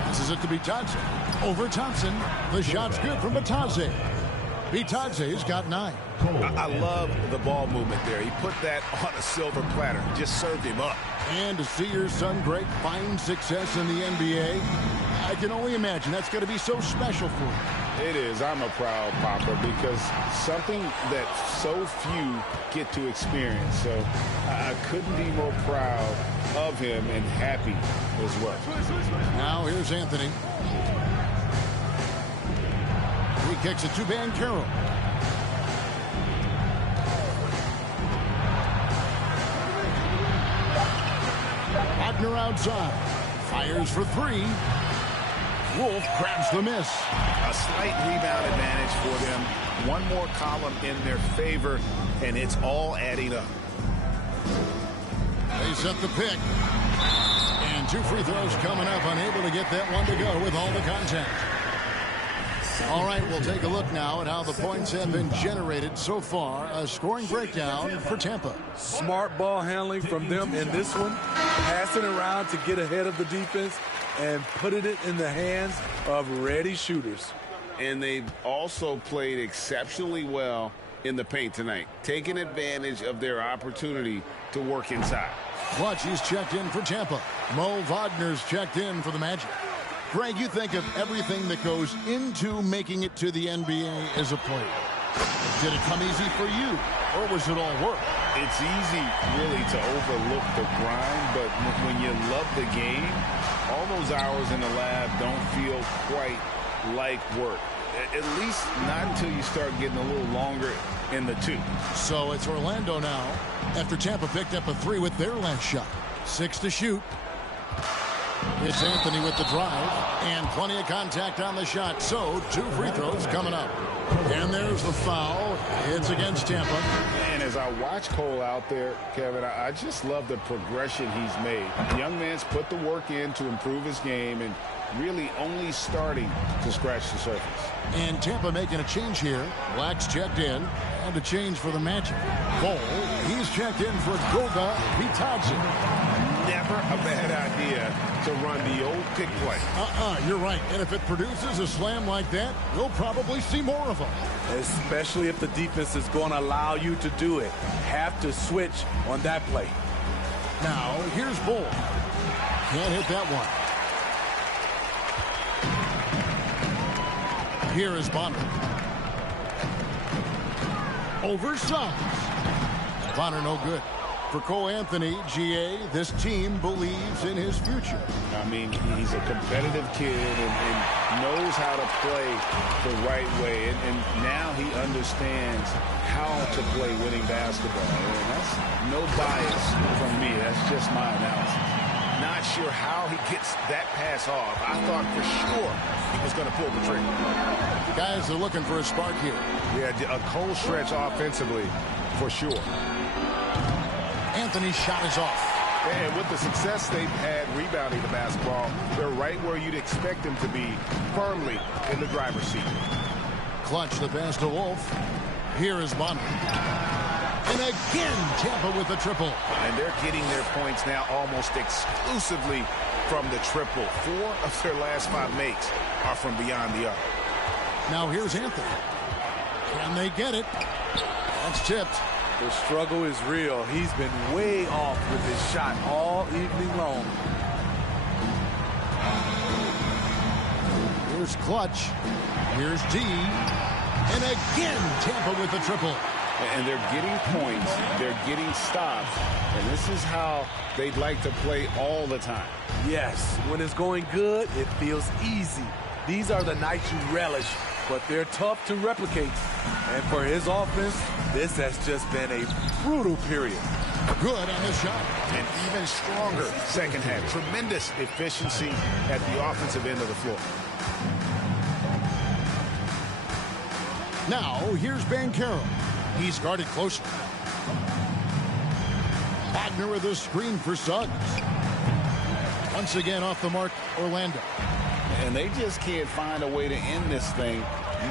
Passes it to Bitadze. Over Thompson. The shot's good from Bitadze. Bitadze's got 9. I love the ball movement there. He put that on a silver platter. Just served him up. And to see your son Greg find success in the NBA, I can only imagine that's going to be so special for him. It is. I'm a proud papa because something that so few get to experience. So I couldn't be more proud of him and happy as well. Now here's Anthony. He kicks it to Banchero. Wagner outside. Fires for 3. Wolf grabs the miss. A slight rebound advantage for them. One more column in their favor, and it's all adding up. They set the pick. And 2 free throws coming up. Unable to get that one to go with all the contact. All right, we'll take a look now at how the points have been generated so far. A scoring breakdown for Tampa. Smart ball handling from them in this one. Passing around to get ahead of the defense and putting it in the hands of ready shooters. And they've also played exceptionally well in the paint tonight, taking advantage of their opportunity to work inside. Clutch, he's checked in for Tampa. Mo Wagner's checked in for the Magic. Greg, you think of everything that goes into making it to the NBA as a player. Did it come easy for you, or was it all work? It's easy, really, to overlook the grind, but when you love the game, all those hours in the lab don't feel quite like work. At least not until you start getting a little longer in the tooth. So it's Orlando now, after Tampa picked up a 3 with their last shot. 6 to shoot. It's Anthony with the drive, and plenty of contact on the shot. So 2 free throws coming up. And there's the foul. It's against Tampa. And as I watch Cole out there, Kevin, I just love the progression he's made. The young man's put the work in to improve his game and really only starting to scratch the surface. And Tampa making a change here. Black's checked in. And a change for the Magic. Cole, he's checked in for Goga Bitadze. never a bad idea to run the old pick play. You're right. And if it produces a slam like that, we'll probably see more of them. Especially if the defense is going to allow you to do it. Have to switch on that play. Now, here's Bull. Can't hit that one. Here is Bonner. Over Suggs. Bonner no good. For Cole Anthony, GA, this team believes in his future. I mean, he's a competitive kid and knows how to play the right way. And now he understands how to play winning basketball. And that's no bias from me. That's just my analysis. Not sure how he gets that pass off. I thought for sure he was going to pull the trigger. Guys are looking for a spark here. Yeah, a cold stretch offensively for sure. Anthony's shot is off. And with the success they've had rebounding the basketball, they're right where you'd expect them to be, firmly in the driver's seat. Clutch the pass to Wolf. Here is Bonner. And again, Tampa with the triple. And they're getting their points now almost exclusively from the triple. 4 of their last 5 makes are from beyond the arc. Now here's Anthony. Can they get it? That's tipped. The struggle is real. He's been way off with his shot all evening long. Here's Clutch. Here's D. And again, Tampa with the triple. And they're getting points. They're getting stops. And this is how they'd like to play all the time. Yes, when it's going good, it feels easy. These are the nights you relish, but they're tough to replicate. And for his offense, this has just been a brutal period. Good on the shot. And even stronger second half. Tremendous efficiency at the offensive end of the floor. Now, here's Banchero. He's guarded closely. Wagner with a screen for Suggs. Once again off the mark, Orlando. And they just can't find a way to end this thing.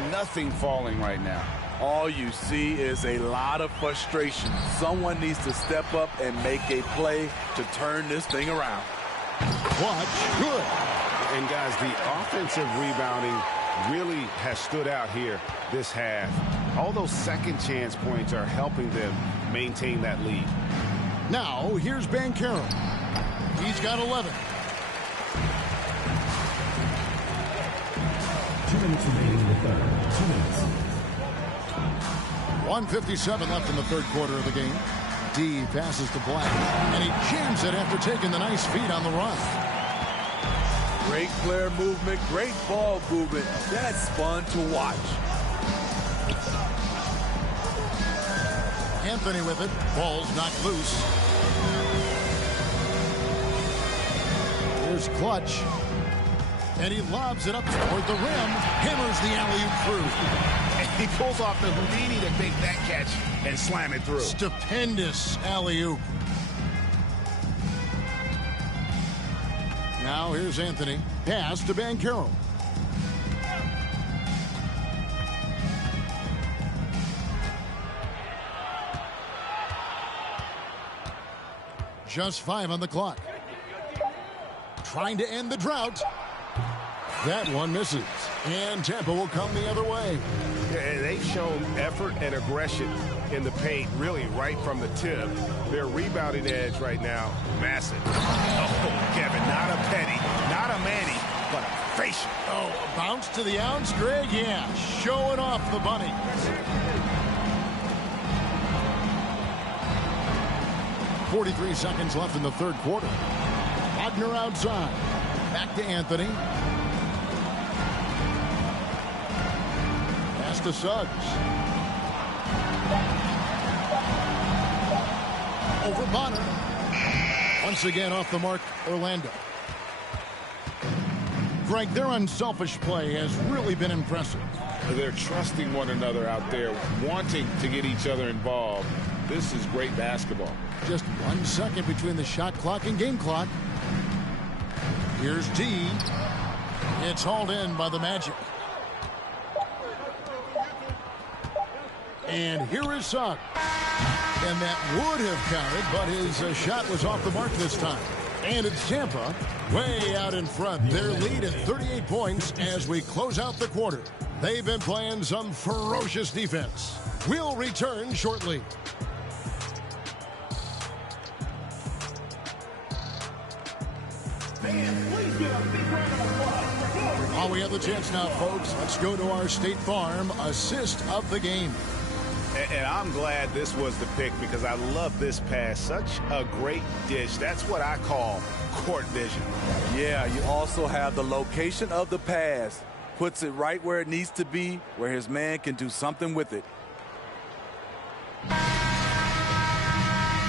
Nothing falling right now. All you see is a lot of frustration. Someone needs to step up and make a play to turn this thing around. Clutch, good. And guys, the offensive rebounding really has stood out here this half. All those second chance points are helping them maintain that lead. Now, here's Banchero. He's got 11. 2 minutes remaining in the third. 2 minutes. 1:57 left in the third quarter of the game. D passes to Black, and he jams it after taking the nice feed on the run. Great player movement, great ball movement. That's fun to watch. Anthony with it. Ball's knocked loose. Here's Clutch. And he lobs it up toward the rim. Hammers the alley-oop through. And he pulls off the Houdini to make that catch and slam it through. Stupendous alley-oop. Now here's Anthony. Pass to Banchero. Just 5 on the clock. Trying to end the drought. That one misses. And Tampa will come the other way. Yeah, they've shown effort and aggression in the paint, really right from the tip. Their rebounding edge right now, massive. Oh, Kevin, not a penny, not a Manny, but a facial. Oh, a bounce to the ounce, Greg? Yeah, showing off the bunny. .43 seconds left in the third quarter. Wagner outside. Back to Anthony. Pass to Suggs. Over Bonner. Once again off the mark, Orlando. Greg, their unselfish play has really been impressive. They're trusting one another out there, wanting to get each other involved. This is great basketball. Just 1 second between the shot clock and game clock. Here's D. It's hauled in by the Magic. And here is Suggs. And that would have counted, but his shot was off the mark this time. And it's Tampa way out in front. Their lead at 38 points as we close out the quarter. They've been playing some ferocious defense. We'll return shortly. Oh, we have the chance now, folks. Let's go to our State Farm assist of the game. And I'm glad this was the pick because I love this pass. Such a great dish. That's what I call court vision. Yeah, you also have the location of the pass. Puts it right where it needs to be, where his man can do something with it.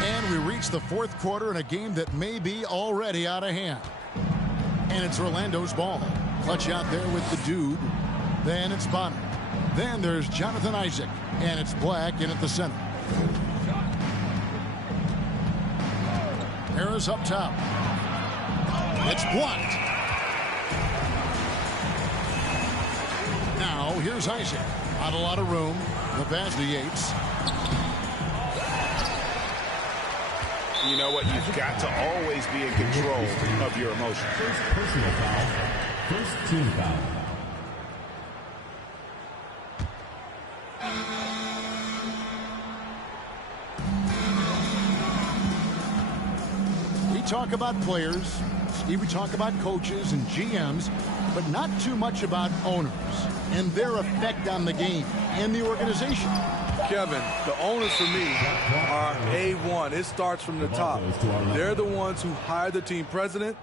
And we reach the fourth quarter in a game that may be already out of hand. And it's Orlando's ball. Clutch out there with the dude. Then it's Bonner. Then there's Jonathan Isaac. And it's Black in at the center. Harris up top. It's blocked. Now here's Isaac. Not a lot of room. The pass to Yates. You know what? You've got to always be in control of your emotions. First personal foul. First team foul. We talk about players, we talk about coaches and GMs, but not too much about owners and their effect on the game and the organization. Kevin, the owners for me are A1. It starts from the top. They're the ones who hire the team president,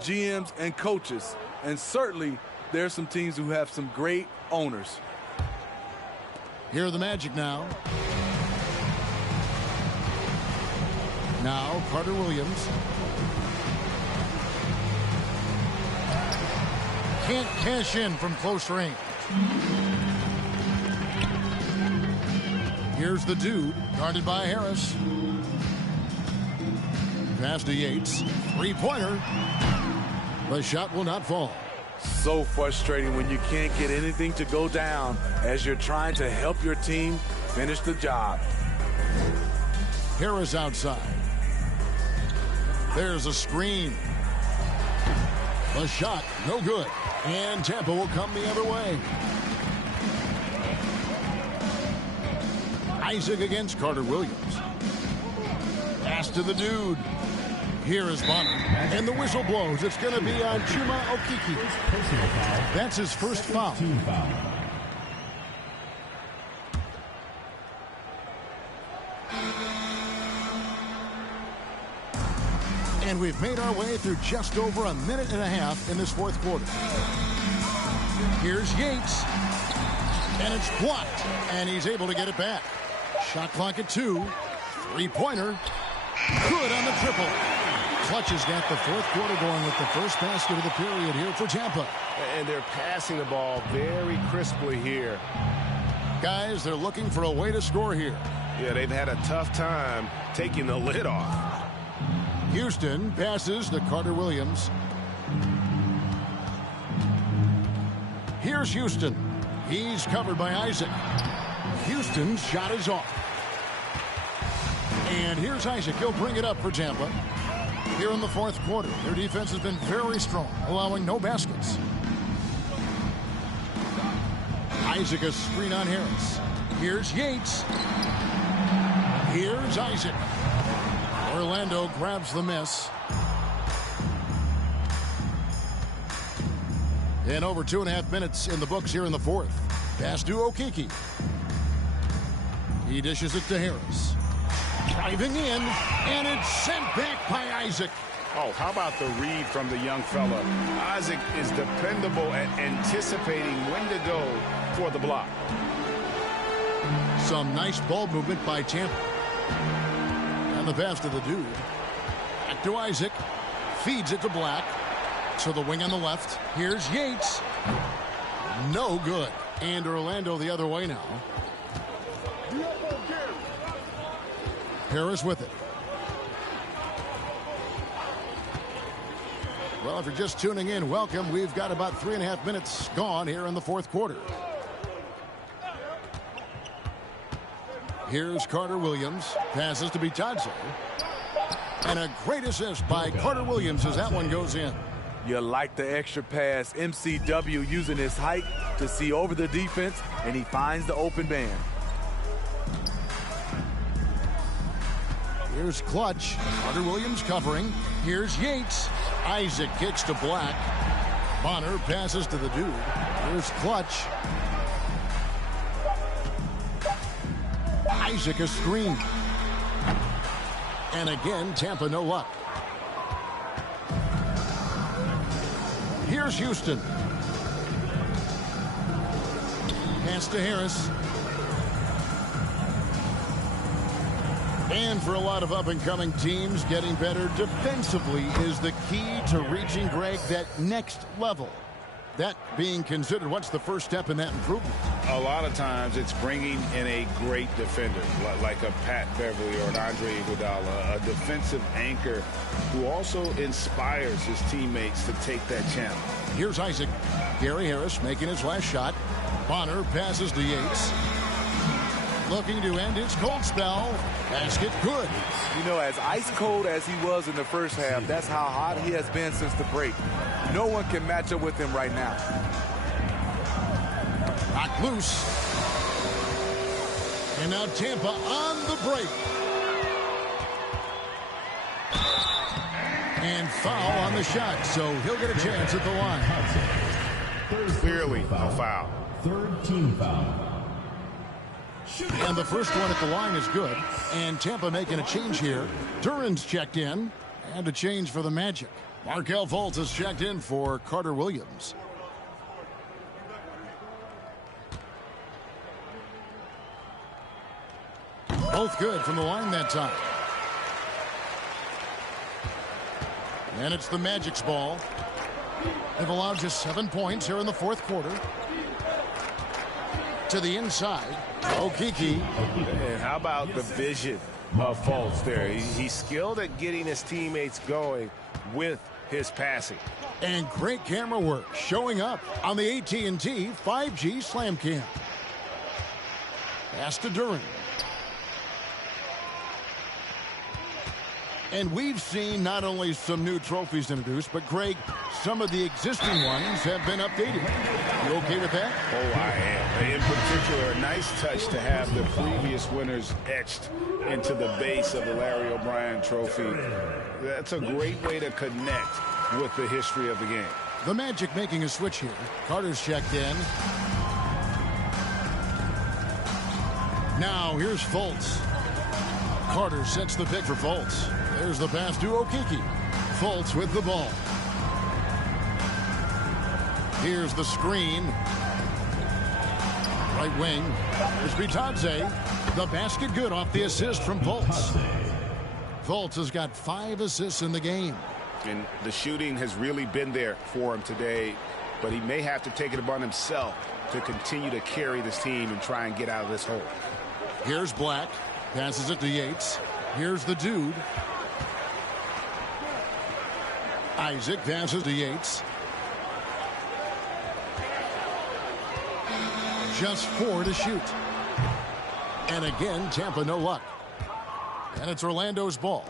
GMs, and coaches. And certainly, there's some teams who have some great owners. Here are the Magic now. Now, Carter Williams. Can't cash in from close range. Here's the dude, guarded by Harris. Pass to Yates. Three-pointer. The shot will not fall. So frustrating when you can't get anything to go down as you're trying to help your team finish the job. Harris outside. There's a screen. The shot, no good. And Tampa will come the other way. Isaac against Carter Williams. Pass to the dude. Here is Bonner. And the whistle blows. It's going to be on Chuma Okeke. That's his first foul. Team foul. And we've made our way through just over a minute and a half in this fourth quarter. Here's Yates. And it's blocked. And he's able to get it back. Shot clock at 2. Three-pointer. Good on the triple. Clutch has got the fourth quarter going with the first basket of the period here for Tampa. And they're passing the ball very crisply here. Guys, they're looking for a way to score here. Yeah, they've had a tough time taking the lid off. Houston passes to Carter Williams. Here's Houston. He's covered by Isaac. Houston's shot is off. And here's Isaac. He'll bring it up for Tampa. Here in the fourth quarter, their defense has been very strong, allowing no baskets. Isaac a screen on Harris. Here's Yates. Here's Isaac. Orlando grabs the miss. And over 2.5 minutes in the books here in the fourth. Pass to Okeke. He dishes it to Harris. Driving in, and it's sent back by Isaac. Oh, how about the read from the young fella? Isaac is dependable at anticipating when to go for the block. Some nice ball movement by Tampa. And the pass to the dude. Back to Isaac. Feeds it to Black. To the wing on the left. Here's Yates. No good. And Orlando the other way now. Harris with it. Well, if you're just tuning in, welcome. We've got about 3.5 minutes gone here in the fourth quarter. Here's Carter Williams. Passes to Bitadze. And a great assist by Carter Williams as that one goes in. You like the extra pass. MCW using his height to see over the defense, and he finds the open man. Here's Clutch. Carter Williams covering. Here's Yates. Isaac kicks to Black. Bonner passes to the dude. Here's Clutch. Isaac a screen. And again, Tampa no luck. Here's Houston. Pass to Harris. And for a lot of up-and-coming teams, getting better defensively is the key to reaching, Greg, that next level. That being considered, what's the first step in that improvement? A lot of times it's bringing in a great defender, like a Pat Beverly or an Andre Iguodala, a defensive anchor who also inspires his teammates to take that challenge. Here's Isaac. Gary Harris making his last shot. Bonner passes to Yates. Looking to end his cold spell. Basket good. You know, as ice cold as he was in the first half, that's how hot he has been since the break. No one can match up with him right now. Knocked loose. And now Tampa on the break. And foul on the shot, so he'll get a chance at the line. Clearly a foul. Third team foul. And the first one at the line is good. And Tampa making a change here. Duran's checked in. And a change for the Magic. Markelle Fultz has checked in for Carter Williams. Both good from the line that time. And it's the Magic's ball. They've allowed just 7 points here in the fourth quarter. To the inside. Okeke. And how about the vision of Fultz there? He's skilled at getting his teammates going with his passing. And great camera work showing up on the AT&T 5G Slam Cam. Pass to Duran. And we've seen not only some new trophies introduced, but Greg, some of the existing ones have been updated. You okay with that? Oh, I am. In particular, a nice touch to have the previous winners etched into the base of the Larry O'Brien trophy. That's a great way to connect with the history of the game. The Magic making a switch here. Carter's checked in. Now here's Fultz. Carter sets the pick for Fultz. There's the pass to Okeke. Fultz with the ball. Here's the screen. Right wing. Here's Bitadze. The basket good off the assist from Fultz. Fultz has got 5 assists in the game. And the shooting has really been there for him today, but he may have to take it upon himself to continue to carry this team and try and get out of this hole. Here's Black. Passes it to Yates. Here's the dude. Isaac passes to Yates. Just 4 to shoot. And again, Tampa no luck. And it's Orlando's ball.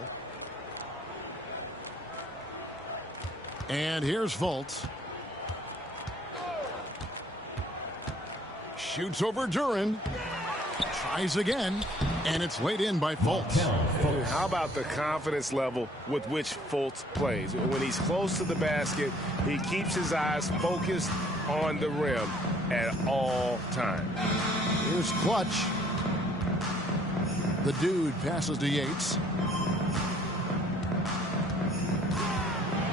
And here's Fultz. Shoots over Duran. Tries again. And it's laid in by Fultz. How about the confidence level with which Fultz plays? When he's close to the basket, he keeps his eyes focused on the rim at all times. Here's Clutch. The dude passes to Yates.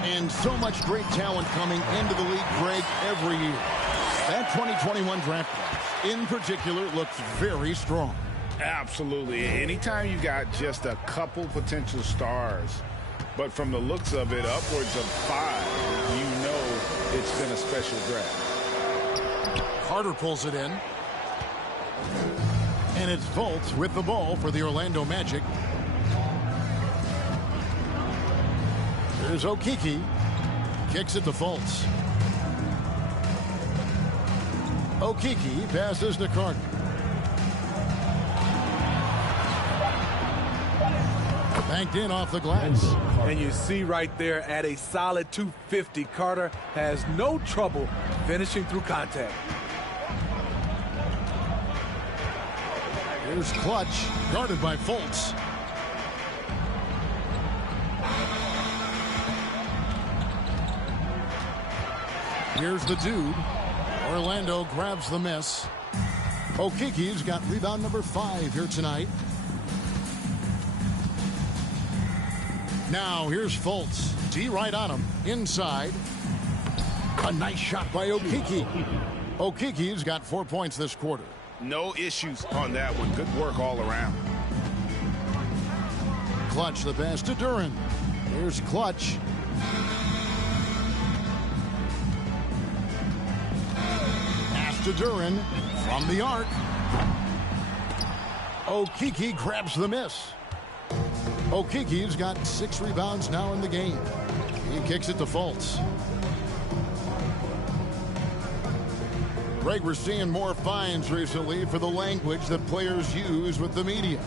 And so much great talent coming into the league, Greg, every year. That 2021 draft class, in particular, looks very strong. Absolutely. Anytime you got just a couple potential stars, but from the looks of it, upwards of 5, you know it's been a special draft. Carter pulls it in. And it's Fultz with the ball for the Orlando Magic. Here's Okeke. Kicks it to Fultz. Okeke passes to Carter. Banked in off the glass. And you see right there at a solid 250, Carter has no trouble finishing through contact. Here's Clutch, guarded by Fultz. Here's the dude. Orlando grabs the miss. Okeke's got rebound number 5 here tonight. Now here's Fultz. D right on him. Inside. A nice shot by Okeke. Okeke's got 4 points this quarter. No issues on that one. Good work all around. Clutch the pass to Duren. Here's Clutch. Pass to Duren from the arc. Okeke grabs the miss. Okeke's got 6 rebounds now in the game. He kicks it to Fultz. Greg, we're seeing more fines recently for the language that players use with the media.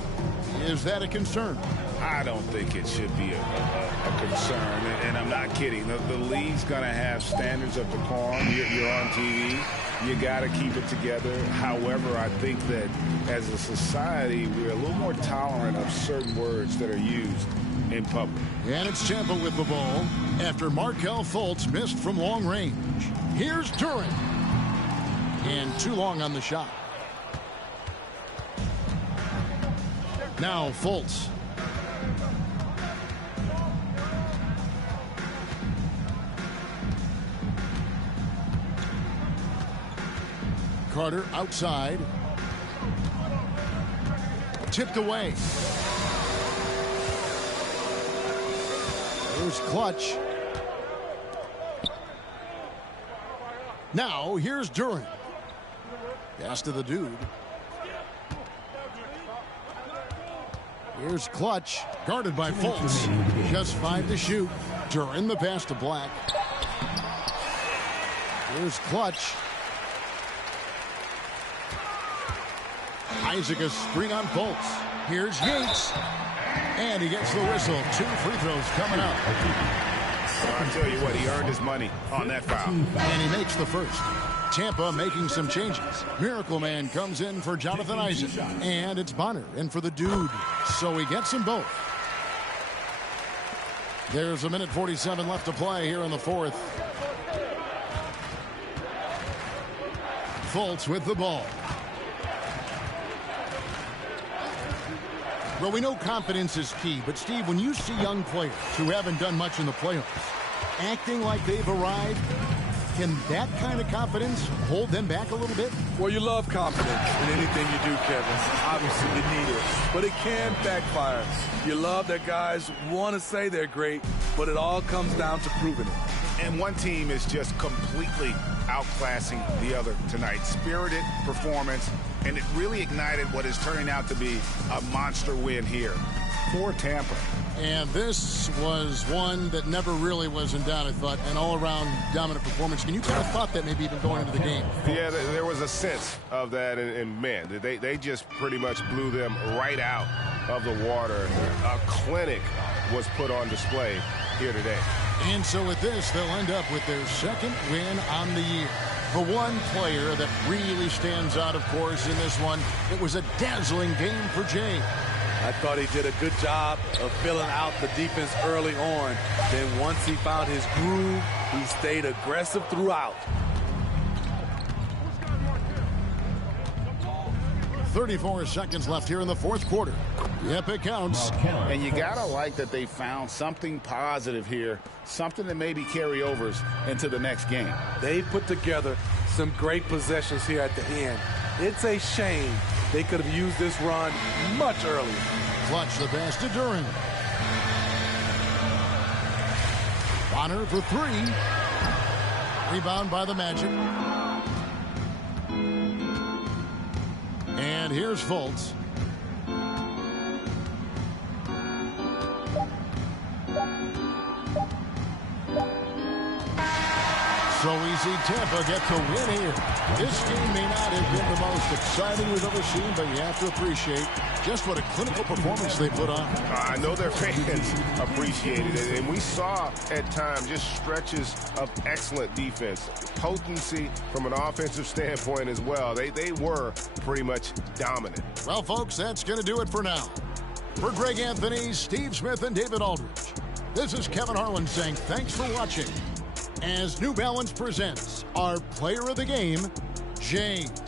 Is that a concern? I don't think it should be a concern, and I'm not kidding. The league's going to have standards of decorum. You're on TV. You got to keep it together. However, I think that as a society, we're a little more tolerant of certain words that are used in public. And it's Tampa with the ball after Markelle Fultz missed from long range. Here's Duren. And too long on the shot. Now Fultz. Carter outside. Tipped away. There's Clutch. Now here's Duren. Pass to the dude. Here's Clutch, guarded by Fultz. Just 5 to shoot. Duren the pass to Black. Here's Clutch. Isaac a screen on Fultz. Here's Yates. And he gets the whistle. 2 free throws coming up. I tell you what, he earned his money on that foul. And he makes the first. Tampa making some changes. Miracle Man comes in for Jonathan Isaac. And it's Bonner in for the dude. So he gets them both. There's 1:47 left to play here in the fourth. Fultz with the ball. Well, we know confidence is key, but Steve, when you see young players who haven't done much in the playoffs acting like they've arrived, can that kind of confidence hold them back a little bit? Well, you love confidence in anything you do, Kevin. Obviously, you need it, but it can backfire. You love that guys want to say they're great, but it all comes down to proving it. And one team is just completely outclassing the other tonight. Spirited performance, and it really ignited what is turning out to be a monster win here for Tampa. And this was one that never really was in doubt, I thought, an all-around dominant performance. And you kind of thought that maybe even going into the game. Yeah, there was a sense of that, and man, they just pretty much blew them right out of the water. A clinic was put on display here today. And so with this, they'll end up with their second win on the year. The one player that really stands out, of course, in this one, it was a dazzling game for Jay. I thought he did a good job of filling out the defense early on. Then once he found his groove, he stayed aggressive throughout. 34 seconds left here in the fourth quarter. Yep, it counts. And you gotta like that they found something positive here, something that maybe carry overs into the next game. They put together some great possessions here at the end. It's a shame they could have used this run much earlier. Clutch the pass to Duren. Bonner for 3. Rebound by the Magic. And here's Fultz. So easy, Tampa gets a win here. This team may not have been the most exciting we've ever seen, but you have to appreciate just what a clinical performance they put on. I know their fans appreciated it, and we saw at times just stretches of excellent defense. Potency from an offensive standpoint as well. They were pretty much dominant. Well, folks, that's going to do it for now. For Greg Anthony, Steve Smith, and David Aldridge, this is Kevin Harlan saying thanks for watching as New Balance presents our player of the game, James